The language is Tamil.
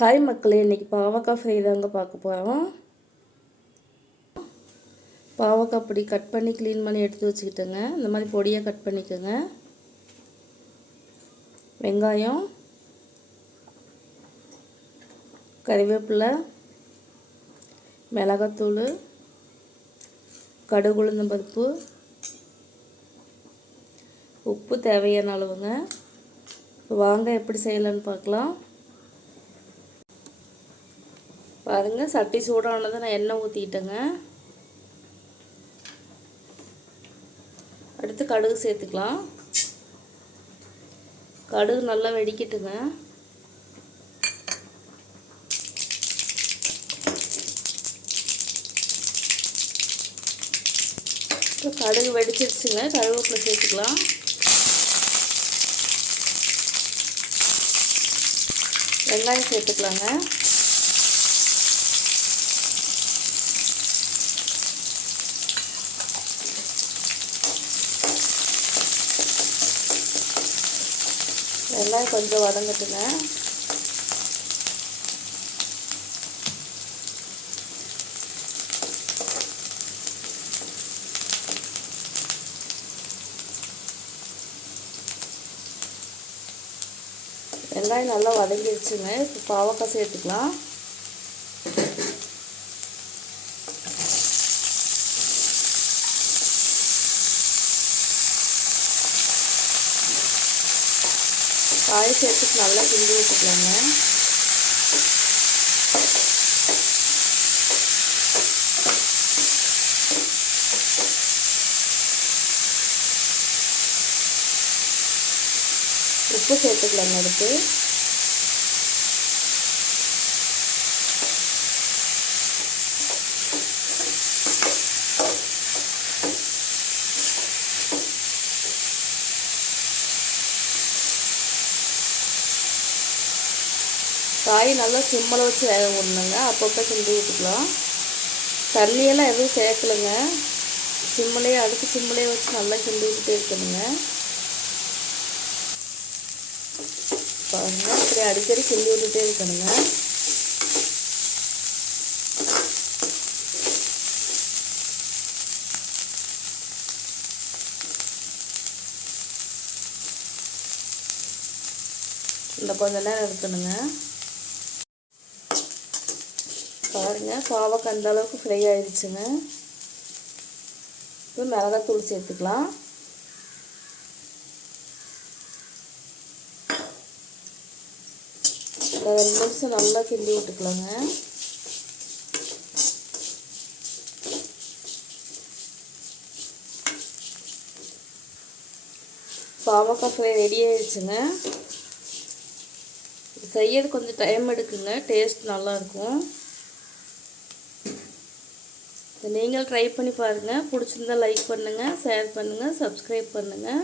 ஹாய் மக்களே, இன்றைக்கி பாவக்காய் ஃப்ரை தாங்க பார்க்க போகிறோம். பாவக்காய் பொடி கட் பண்ணி க்ளீன் பண்ணி எடுத்து வச்சுக்கிட்டேங்க. இந்த மாதிரி பொடியாக கட் பண்ணிக்கோங்க. வெங்காயம், கறிவேப்பிலை, மிளகாத்தூள், கடுகு உளுந்தம் பருப்பு, உப்பு தேவையான அளவுங்க. வாங்க எப்படி செய்யலான்னு பார்க்கலாம். பாருங்கள், சட்டி சூடானதை நான் எண்ணெய் ஊற்றிக்கிட்டேங்க. அடுத்து கடுகு சேர்த்துக்கலாம். கடுகு நல்லா வெடிக்கட்டுங்க. இப்போ கடுகு வெடிச்சிருச்சுங்க. கருவேப்பிலை சேர்த்துக்கலாம். வெங்காயம் சேர்த்துக்கலாங்க. வெங்காயம் கொஞ்சம் வதங்கட்டுங்க. வெங்காயம் நல்லா வதங்கிடுச்சுங்க. இப்போ பாவக்காய் சேர்த்துக்கலாம். காய் சேர்த்துட்டு நல்லா கிண்டி விட்டுக்கலாங்க. உப்பு சேர்த்துக்கலாங்க. அடுத்து காய் நல்லா சிம்மில் வச்சு வேக விடணுங்க. அப்பப்போ கிண்டி விட்டுக்கலாம். தண்ணியெல்லாம் எதுவும் சேர்க்கலைங்க. சிம்மிலேயே அடுத்து சிம்மிலேயே வச்சு நல்லா கிண்டி விட்டுட்டே இருக்கணுங்க. பாருங்கள், இப்படி அடிக்கடி கிண்டி விட்டுட்டே இருக்கணுங்க. இந்த கொஞ்ச நேரம் இருக்கணுங்க. பாருங்கள், பாவக்காய் அந்த அளவுக்கு ஃப்ரை ஆயிடுச்சுங்க. இப்போ மிளகாத்தூள் சேர்த்துக்கலாம். ஒரு 2 நிமிஷம் நல்லா கிண்டி விட்டுக்கலாங்க. பாவக்காய் ஃப்ரை ரெடி ஆயிடுச்சுங்க. செய்யறது கொஞ்சம் டைம் எடுக்குங்க. டேஸ்ட் நல்லாயிருக்கும். நீங்கள் ட்ரை பண்ணி பாருங்கள். பிடிச்சிருந்தா லைக் பண்ணுங்கள், ஷேர் பண்ணுங்கள், சப்ஸ்கிரைப் பண்ணுங்கள்.